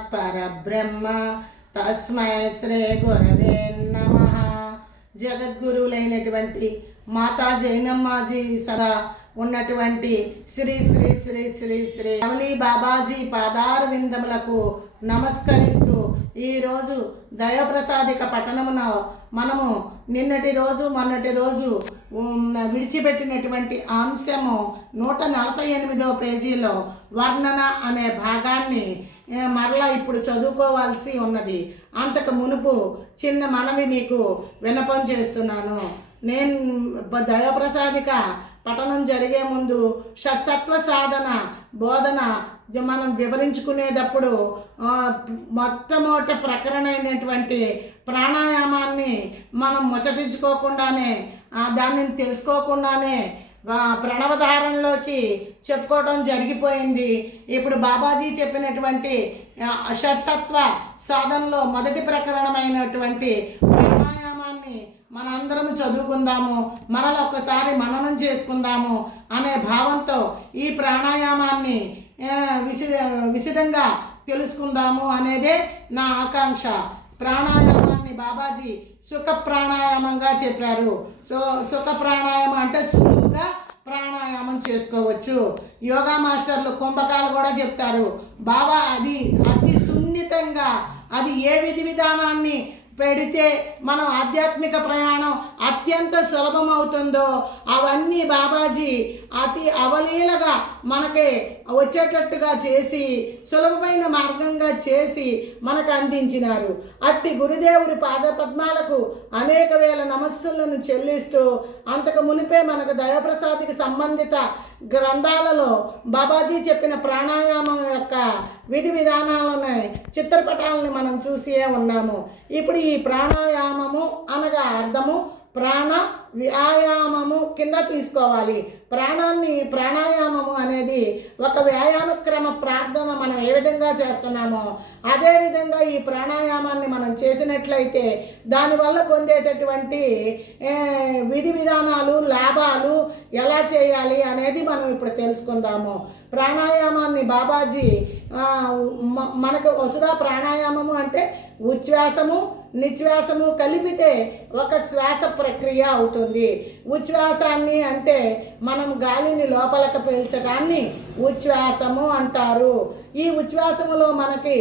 సాక్షాత్ పరబ్రహ్మ తస్మై శ్రీ గురవే నమః. జగద్గురువులైనటువంటి మాతా జైనమ్మాజీ సదా ఉన్నటువంటి శ్రీ శ్రీ శ్రీ శ్రీ శ్రీ రమణి బాబాజీ పాదార విందములకు నమస్కరిస్తూ ఈరోజు దైవప్రసాదిక పఠనమున మనము నిన్నటి రోజు మొన్నటి రోజు విడిచిపెట్టినటువంటి అంశము 148వ పేజీలో వర్ణన అనే భాగాన్ని మరలా ఇప్పుడు చదువుకోవాల్సి ఉన్నది. అంతకు మునుపు చిన్న మనవి మీకు విన్నపం చేస్తున్నాను. నేను దైవప్రసాదిక పఠనం జరిగే ముందు షట్సత్వ సాధన బోధన మనం వివరించుకునేటప్పుడు మొట్టమొదటి ప్రకరణ అయినటువంటి ప్రాణాయామాన్ని మనం ముచ్చటించుకోకుండానే దాన్ని తెలుసుకోకుండానే ప్రణవధారణలోకి చెప్పుకోవడం జరిగిపోయింది. ఇప్పుడు బాబాజీ చెప్పినటువంటి షట్సత్వ సాధనలో మొదటి ప్రకరణమైనటువంటి ప్రాణాయామాన్ని మనందరం చదువుకుందాము, మనలో ఒక్కసారి మననం చేసుకుందాము అనే భావంతో ఈ ప్రాణాయామాన్ని విశదంగా తెలుసుకుందాము అనేదే నా ఆకాంక్ష. ప్రాణాయామాన్ని బాబాజీ సుఖ ప్రాణాయామంగా చెప్పారు. సుఖ ప్రాణాయామం అంటే సులువుగా ప్రాణాయామం చేసుకోవచ్చు. యోగా మాస్టర్లు కుంభకాలు కూడా చెప్తారు. బాబా అది అతి సున్నితంగా అది ఏ విధి విధానాన్ని పెడితే మనం ఆధ్యాత్మిక ప్రయాణం అత్యంత సులభం అవుతుందో అవన్నీ బాబాజీ అతి అవలీలగా మనకి వచ్చేటట్టుగా చేసి సులభమైన మార్గంగా చేసి మనకు అందించినారు. అట్టి గురుదేవుడి పాదపద్మాలకు అనేక వేల నమస్సులను చెల్లిస్తూ అంతకు మునిపే మనకు దైవప్రసాదికి సంబంధిత గ్రంథాలలో బాబాజీ చెప్పిన ప్రాణాయామం యొక్క విధి విధానాలను చిత్రపటాలను మనం చూసే ఉన్నాము. ఇప్పుడు ఈ ప్రాణాయామము అనగా అర్థము ప్రాణ వ్యాయామము కింద తీసుకోవాలి. ప్రాణాయామము అనేది ఒక వ్యాయామ క్రమ ప్రార్థన మనం ఏ విధంగా చేస్తున్నామో అదేవిధంగా ఈ ప్రాణాయామాన్ని మనం చేసినట్లయితే దానివల్ల పొందేటటువంటి విధి విధానాలు లాభాలు ఎలా చేయాలి అనేది మనం ఇప్పుడు తెలుసుకుందాము. ప్రాణాయామాన్ని బాబాజీ మనకు వసుదా ప్రాణాయామము అంటే ఉచ్ఛ్వాసము నిశ్వాసము కలిపితే ఒక శ్వాస ప్రక్రియ అవుతుంది. ఉచ్ఛ్వాసాన్ని అంటే మనం గాలిని లోపలకు పీల్చడాన్ని ఉచ్ఛ్వాసము అంటారు. ఈ ఉచ్ఛ్వాసములో మనకి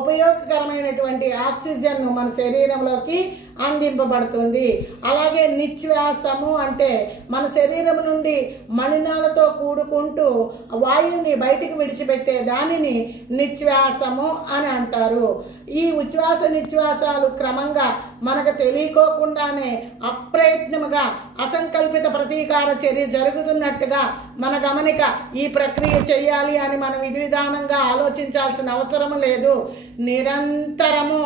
ఉపయోగకరమైనటువంటి ఆక్సిజన్ మన శరీరంలోకి అందింపబడుతుంది. అలాగే నిశ్వాసము అంటే మన శరీరం నుండి మణినాలతో కూడుకుంటూ వాయువుని బయటికి విడిచిపెట్టే దానిని నిశ్వాసము అని అంటారు. ఈ ఉచ్ఛ్వాస నిశ్వాసాలు క్రమంగా మనకు తెలియకోకుండానే అప్రయత్నముగా అసంకల్పిత ప్రతీకార చర్య జరుగుతున్నట్టుగా మన గమనిక ఈ ప్రక్రియ చేయాలి అని మనం విధి విధానంగా ఆలోచించాల్సిన అవసరం లేదు. నిరంతరము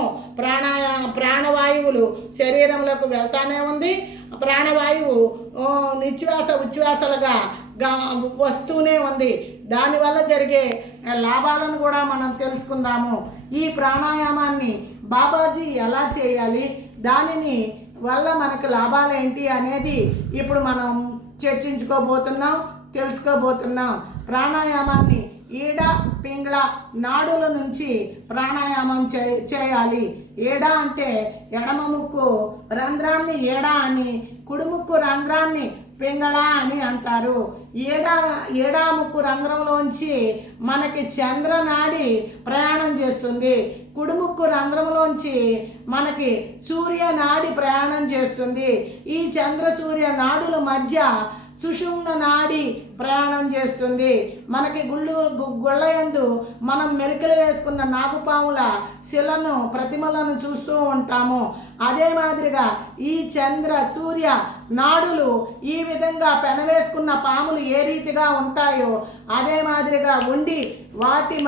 ప్రాణవాయువులు శరీరంలోకి వెళ్తానే ఉంది. ప్రాణవాయువు నిశ్వాస ఉచ్ఛ్వాసలుగా వస్తూనే ఉంది. దానివల్ల జరిగే లాభాలను కూడా మనం తెలుసుకుందాము. ఈ ప్రాణాయామాన్ని బాబాజీ ఎలా చేయాలి, దానిని వల్ల మనకు లాభాలు ఏంటి అనేది ఇప్పుడు మనం చర్చించుకోబోతున్నాం, తెలుసుకోబోతున్నాం. ప్రాణాయామాన్ని ఈడ పింగళ నాడుల నుంచి ప్రాణాయామం చేయాలి. ఏడ అంటే ఎడమ ముక్కు రంధ్రాన్ని ఏడ అని, కుడి ముక్కు రంధ్రాన్ని పింగళ అని అంటారు. ఏడా ముక్కు రంధ్రంలోంచి మనకి చంద్రనాడి ప్రయాణం చేస్తుంది. కుడిముక్కు రంధ్రంలోంచి మనకి సూర్యనాడి ప్రయాణం చేస్తుంది. ఈ చంద్ర సూర్య నాడుల మధ్య సుషుమ్న నాడి ప్రయాణం చేస్తుంది. మనకి గుళ్ళయందు మనం మెలికలు వేసుకున్న నాగుపాముల శిలను ప్రతిమలను చూస్తూ ఉంటాము. అదే మాదిరిగా ఈ చంద్ర సూర్య నాడులు ఈ విధంగా పెనవేసుకున్న పాములు ఏ రీతిగా ఉంటాయో అదే మాదిరిగా ఉండి వాటి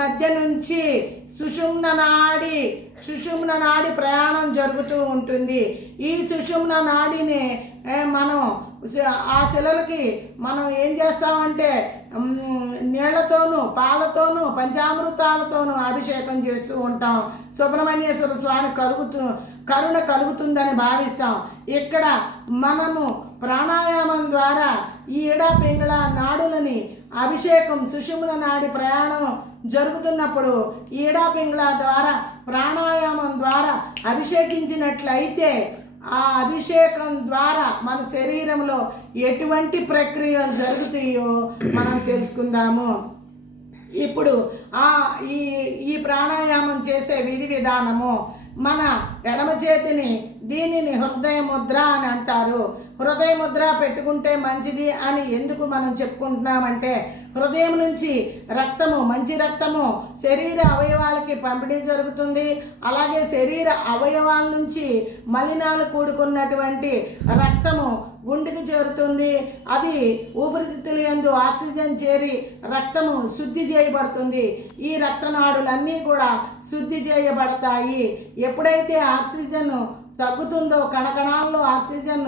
మధ్య నుంచి సుషుమ్న నాడి ప్రయాణం జరుగుతూ ఉంటుంది. ఈ సుషుమ్న నాడిని మనం ఆ శిలలకి మనం ఏం చేస్తామంటే నీళ్లతోనూ పాలతోనూ పంచామృతాలతోనూ అభిషేకం చేస్తూ ఉంటాం. సుబ్రహ్మణ్యేశ్వర స్వామి కరుణ కలుగుతుందని భావిస్తాం. ఇక్కడ మనము ప్రాణాయామం ద్వారా ఈ ఎడ పింగళ నాడులని అభిషేకం సుషుమ్న నాడి ప్రయాణం జరుగుతున్నప్పుడు ఈడా పింగళ ద్వారా ప్రాణాయామం ద్వారా అభిషేకించినట్లయితే ఆ అభిషేకం ద్వారా మన శరీరంలో ఎటువంటి ప్రక్రియలు జరుగుతాయో మనం తెలుసుకుందాము. ఇప్పుడు ఈ ప్రాణాయామం చేసే విధి విధానము, మన ఎడమ చేతిని దీనిని హృదయ ముద్ర అని అంటారు. హృదయ ముద్ర పెట్టుకుంటే మంచిది అని ఎందుకు మనం చెప్పుకుంటున్నామంటే, హృదయం నుంచి రక్తము, మంచి రక్తము శరీర అవయవాలకి పంపిణీ జరుగుతుంది. అలాగే శరీర అవయవాల నుంచి మలినాలు కూడుకున్నటువంటి రక్తము గుండెకి చేరుతుంది. అది ఊపిరితిత్తుల యందు ఆక్సిజన్ చేరి రక్తము శుద్ధి చేయబడుతుంది. ఈ రక్తనాడులన్నీ కూడా శుద్ధి చేయబడతాయి. ఎప్పుడైతే ఆక్సిజన్ తగ్గుతుందో, కణకణాల్లో ఆక్సిజన్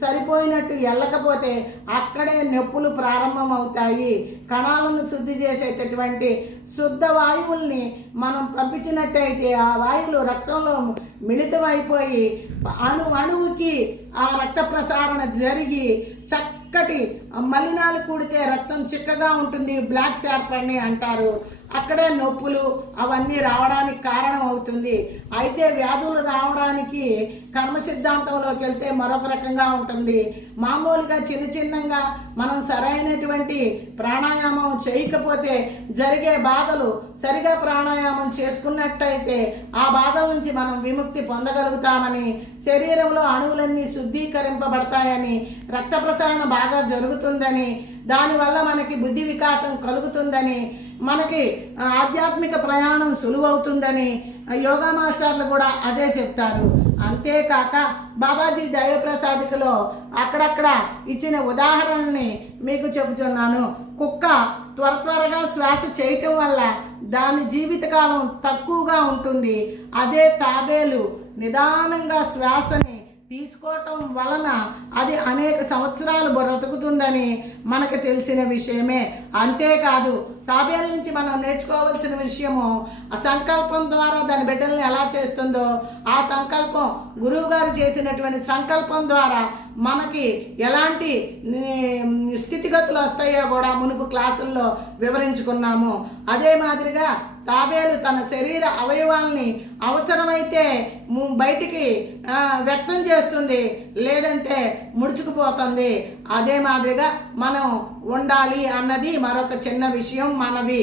సరిపోయినట్టు వెళ్ళకపోతే అక్కడే నొప్పులు ప్రారంభమవుతాయి. కణాలను శుద్ధి చేసేటటువంటి శుద్ధ వాయువుల్ని మనం పంపించినట్టయితే ఆ వాయువులు రక్తంలో మిళితమైపోయి అణువుకి ఆ రక్త ప్రసారణ జరిగి చక్కటి మలినాలు కూడితే రక్తం చిక్కగా ఉంటుంది, బ్లాక్స్ ఏర్పడినాయి అంటారు. అక్కడే నొప్పులు అవన్నీ రావడానికి కారణం అవుతుంది. అయితే వ్యాధులు రావడానికి కర్మ సిద్ధాంతంలోకి వెళ్తే మరొక రకంగా ఉంటుంది. మామూలుగా చిన్నగా మనం సరైనటువంటి ప్రాణాయామం చేయకపోతే జరిగే బాధలు సరిగా ప్రాణాయామం చేసుకున్నట్టయితే ఆ బాధల నుంచి మనం విముక్తి పొందగలుగుతామని, శరీరంలో అణువులన్నీ శుద్ధీకరింపబడతాయని, రక్త ప్రసరణ బాగా జరుగుతుందని, దానివల్ల మనకి బుద్ధి వికాసం కలుగుతుందని, మనకి ఆధ్యాత్మిక ప్రయాణం సులువవుతుందని యోగా మాస్టర్లు కూడా అదే చెప్తారు. అంతేకాక బాబాజీ దైవప్రసాదికలో అక్కడక్కడ ఇచ్చిన ఉదాహరణని మీకు చెబుతున్నాను. కుక్క త్వరగా శ్వాస చేయటం వల్ల దాని జీవితకాలం తక్కువగా ఉంటుంది. అదే తాబేలు నిదానంగా శ్వాసని తీసుకోవటం వలన అది అనేక సంవత్సరాలు బ్రతుకుతుందని మనకు తెలిసిన విషయమే. అంతేకాదు, తాబేల నుంచి మనం నేర్చుకోవాల్సిన విషయము ఆ సంకల్పం ద్వారా దాని బిడ్డల్ని ఎలా చేస్తుందో, ఆ సంకల్పం గురువుగారు చేసినటువంటి సంకల్పం ద్వారా మనకి ఎలాంటి స్థితిగతులు వస్తాయో కూడా మునుపు క్లాసుల్లో వివరించుకున్నాము. అదే మాదిరిగా తాబేలు తన శరీర అవయవాల్ని అవసరమైతే బయటికి వ్యక్తం చేస్తుంది, లేదంటే ముడుచుకుపోతుంది. అదే మాదిరిగా మనం ఉండాలి అన్నది మరొక చిన్న విషయం మనవి.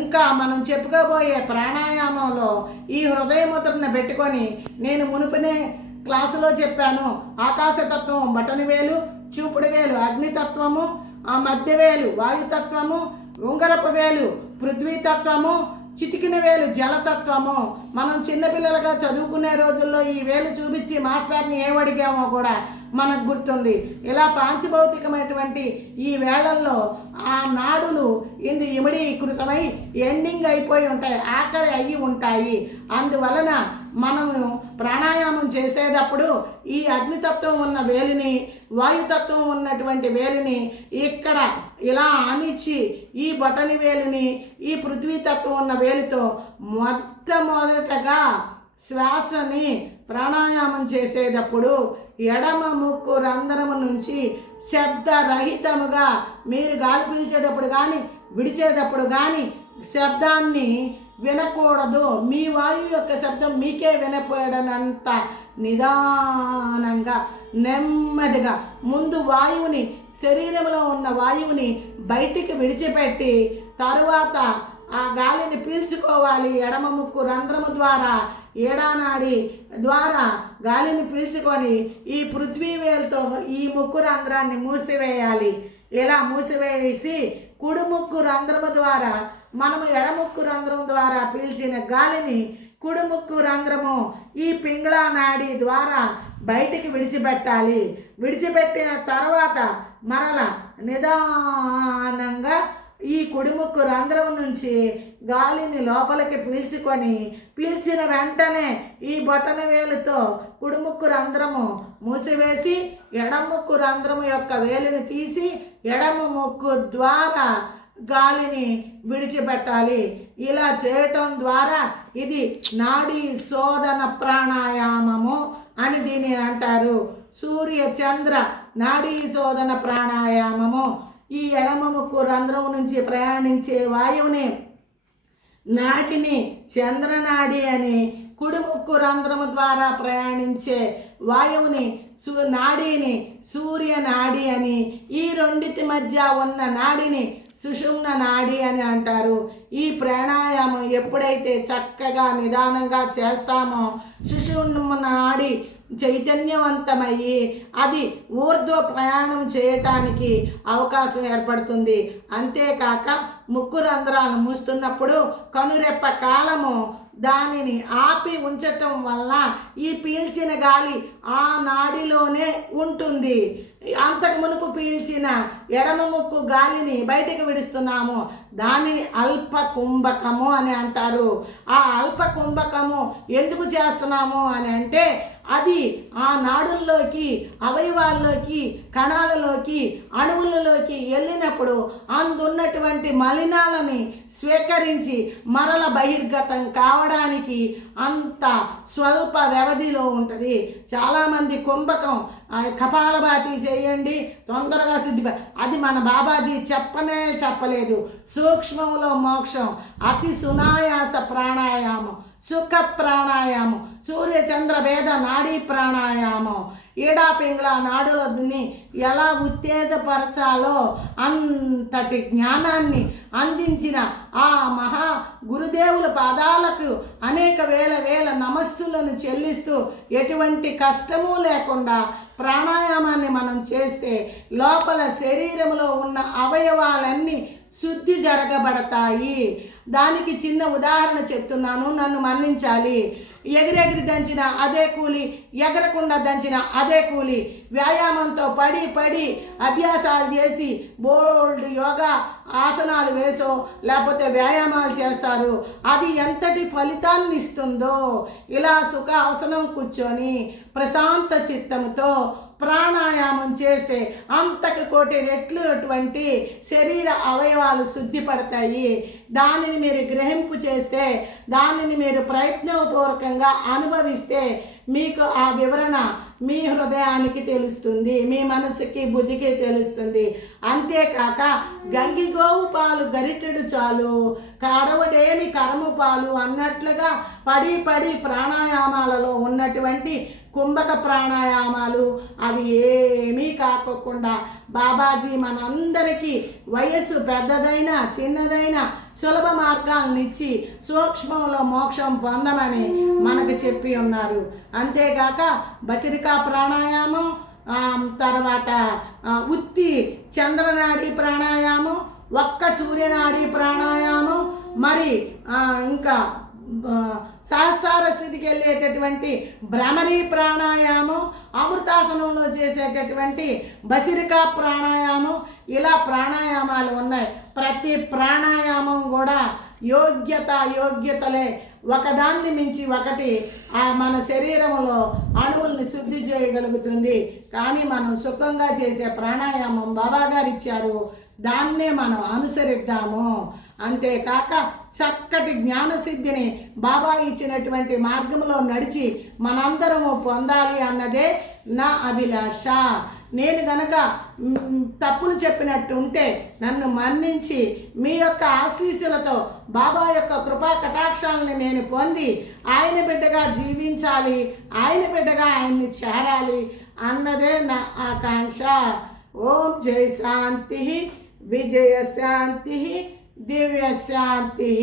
ఇంకా మనం చెప్పుకోబోయే ప్రాణాయామంలో ఈ హృదయముద్రను పెట్టుకొని, నేను మునుపునే క్లాసులో చెప్పాను, ఆకాశతత్వం బటని వేలు, చూపుడు వేలు అగ్నితత్వము, ఆ మధ్యవేలు వాయుతత్వము, ఉంగరపు వేలు పృథ్వీతత్వము, చిటికిన వేలు జలతత్వము. మనం చిన్నపిల్లలుగా చదువుకునే రోజుల్లో ఈ వేలు చూపించి మాస్టర్ని ఏమడిగామో కూడా మనకు గుర్తుంది. ఇలా పాంచభౌతికమైనటువంటి ఈ వేళల్లో ఆ నాడులు ఇమిడీకృతమై ఎండింగ్ అయిపోయి ఉంటాయి, ఆఖరి అయ్యి ఉంటాయి. అందువలన మనము ప్రాణాయామం చేసేటప్పుడు ఈ అగ్నితత్వం ఉన్న వేలిని, వాయుతత్వం ఉన్నటువంటి వేలిని ఇక్కడ ఇలా ఆనిచ్చి, ఈ బొటని వేలిని ఈ పృథ్వీతత్వం ఉన్న వేలితో మొట్టమొదటగా శ్వాసని ప్రాణాయామం చేసేటప్పుడు ఎడమ ముక్కు రంధ్రము నుంచి శబ్దరహితముగా, మీరు గాలి పీల్చేటప్పుడు కానీ విడిచేటప్పుడు కానీ శబ్దాన్ని వినకూడదు. మీ వాయువు యొక్క శబ్దం మీకే వినపడనంత నిదానంగా నెమ్మదిగా ముందు వాయువుని, శరీరంలో ఉన్న వాయువుని బయటికి విడిచిపెట్టి తరువాత ఆ గాలిని పీల్చుకోవాలి. ఎడమ ముక్కు రంధ్రము ద్వారా, ఏడానాడి ద్వారా గాలిని పీల్చుకొని ఈ పృథ్వీ వేలుతో ఈ ముక్కు రంధ్రాన్ని మూసివేయాలి. ఇలా మూసివేసి కుడి ముక్కు రంధ్రము ద్వారా మనము ఎడముక్కు రంధ్రం ద్వారా పీల్చిన గాలిని కుడి ముక్కు రంధ్రము ఈ పింగళా నాడి ద్వారా బయటికి విడిచిపెట్టాలి. విడిచిపెట్టిన తర్వాత మరల నిదానంగా ఈ కుడిముక్కు రంధ్రం నుంచి గాలిని లోపలికి పీల్చుకొని, పీల్చిన వెంటనే ఈ బొటన వేలుతో కుడిముక్కు రంధ్రము మూసివేసి ఎడముక్కు రంధ్రము యొక్క వేలిని తీసి ఎడమ ముక్కు ద్వారా గాలిని విడిచిపెట్టాలి. ఇలా చేయటం ద్వారా ఇది నాడీ శోధన ప్రాణాయామము అని దీన్ని అంటారు. సూర్య చంద్ర నాడీ శోధన ప్రాణాయామము. ఈ ఎడమ ముక్కు రంధ్రం నుంచి ప్రయాణించే వాయువుని నాడిని చంద్రనాడి అని, కుడి ముక్కు రంధ్రము ద్వారా ప్రయాణించే వాయువుని నాడిని సూర్య నాడి అని, ఈ రెండిటి మధ్య ఉన్న నాడిని సుషుమ్న నాడి అని అంటారు. ఈ ప్రాణాయామం ఎప్పుడైతే చక్కగా నిదానంగా చేస్తామో సుషుమ్న నాడి చైతన్యవంతమయ్యి అది ఊర్ధ్వ ప్రయాణం చేయటానికి అవకాశం ఏర్పడుతుంది. అంతేకాక ముక్కు రంధ్రాలు మూస్తున్నప్పుడు కనురెప్ప కాలము దానిని ఆపి ఉంచటం వల్ల ఈ పీల్చిన గాలి ఆ నాడిలోనే ఉంటుంది. అంతకు మునుపు పీల్చిన ఎడమ ముక్కు గాలిని బయటికి విడుస్తున్నాము, దానిని అల్ప కుంభకము అని అంటారు. ఆ అల్ప కుంభకము ఎందుకు చేస్తున్నాము అని అంటే అది ఆ నాడుల్లోకి, అవయవాల్లోకి, కణాలలోకి, అణువులలోకి వెళ్ళినప్పుడు అందున్నటువంటి మలినాలని స్వీకరించి మరల బహిర్గతం కావడానికి అంత స్వల్ప వ్యవధిలో ఉంటుంది. చాలామంది కుంభకం కపాలభాతి చేయండి తొందరగా అది మన బాబాజీ చెప్పలేదు. సూక్ష్మంలో మోక్షం, అతి సునాయాస ప్రాణాయామం, సుఖ ప్రాణాయామం, సూర్యచంద్ర భేద నాడీ ప్రాణాయామం, ఈడాపింగ్ల నాడులని ఎలా ఉత్తేజపరచాలో అంతటి జ్ఞానాన్ని అందించిన ఆ మహా గురుదేవుల పాదాలకు అనేక వేల నమస్సులను చెల్లిస్తూ ఎటువంటి కష్టము లేకుండా ప్రాణాయామాన్ని మనం చేస్తే లోపల శరీరంలో ఉన్న అవయవాలన్నీ శుద్ధి జరగబడతాయి. దానికి చిన్న ఉదాహరణ చెప్తున్నాను, నన్ను మన్నించాలి. ఎగిరెగిరి దంచిన అదే కూలి, ఎగరకుండా దంచిన అదే కూలి. వ్యాయామంతో పడి అభ్యాసాలు చేసి బోల్డ్ యోగా ఆసనాలు వేసో లేకపోతే వ్యాయామాలు చేస్తారు. అది ఎంతటి ఫలితాన్ని ఇస్తుందో. ఇలా సుఖ ఆసనం కూర్చొని ప్రశాంత చిత్తంతో ప్రాణాయామం చేస్తే అంతకు కోటి రెట్లు అటువంటి శరీర అవయవాలు శుద్ధిపడతాయి. దానిని మీరు గ్రహింపు చేస్తే, దానిని మీరు ప్రయత్నపూర్వకంగా అనుభవిస్తే మీకు ఆ వివరణ మీ హృదయానికి తెలుస్తుంది, మీ మనసుకి బుద్ధికి తెలుస్తుంది. అంతేకాక గంగిగోవు పాలు గరిటెడు చాలు, కడవడేమి కరము పాలు అన్నట్లుగా పడి ప్రాణాయామాలలో ఉన్నటువంటి కుంభక ప్రాణాయామాలు అవి ఏమీ కాకోకుండా బాబాజీ మనందరికీ వయస్సు పెద్దదైనా చిన్నదైనా సులభ మార్గాలను ఇచ్చి సూక్ష్మంలో మోక్షం పొందమని మనకు చెప్పి ఉన్నారు. అంతేగాక భతిరికా ప్రాణాయామం, తర్వాత ఉత్తి చంద్రనాడి ప్రాణాయామం, ఒక్క సూర్యనాడి ప్రాణాయామం, మరి ఇంకా సహస్రార స్థితికి వెళ్ళేటటువంటి భ్రమరీ ప్రాణాయామం, అమృతాసనంలో చేసేటటువంటి భసిరికా ప్రాణాయామం, ఇలా ప్రాణాయామాలు ఉన్నాయి. ప్రతి ప్రాణాయామం కూడా యోగ్యతలే, ఒకదాన్ని మించి ఒకటి మన శరీరంలో అణువుల్ని శుద్ధి చేయగలుగుతుంది. కానీ మనం సుఖంగా చేసే ప్రాణాయామం బాబా గారు ఇచ్చారు, దాన్నే మనం అనుసరిద్దాము. అంతేకాక చక్కటి జ్ఞానసిద్ధిని బాబా ఇచ్చినటువంటి మార్గంలో నడిచి మనందరము పొందాలి అన్నదే నా అభిలాష. నేను గనక తప్పులు చెప్పినట్టు ఉంటే నన్ను మన్నించి మీ యొక్క ఆశీస్సులతో బాబా యొక్క కృపా కటాక్షాలని నేను పొంది ఆయన బిడ్డగా జీవించాలి, ఆయన బిడ్డగా ఆయన్ని చేరాలి అన్నదే నా ఆకాంక్ష. ఓం జై శాంతి, విజయ శాంతి, दिव्य शांति।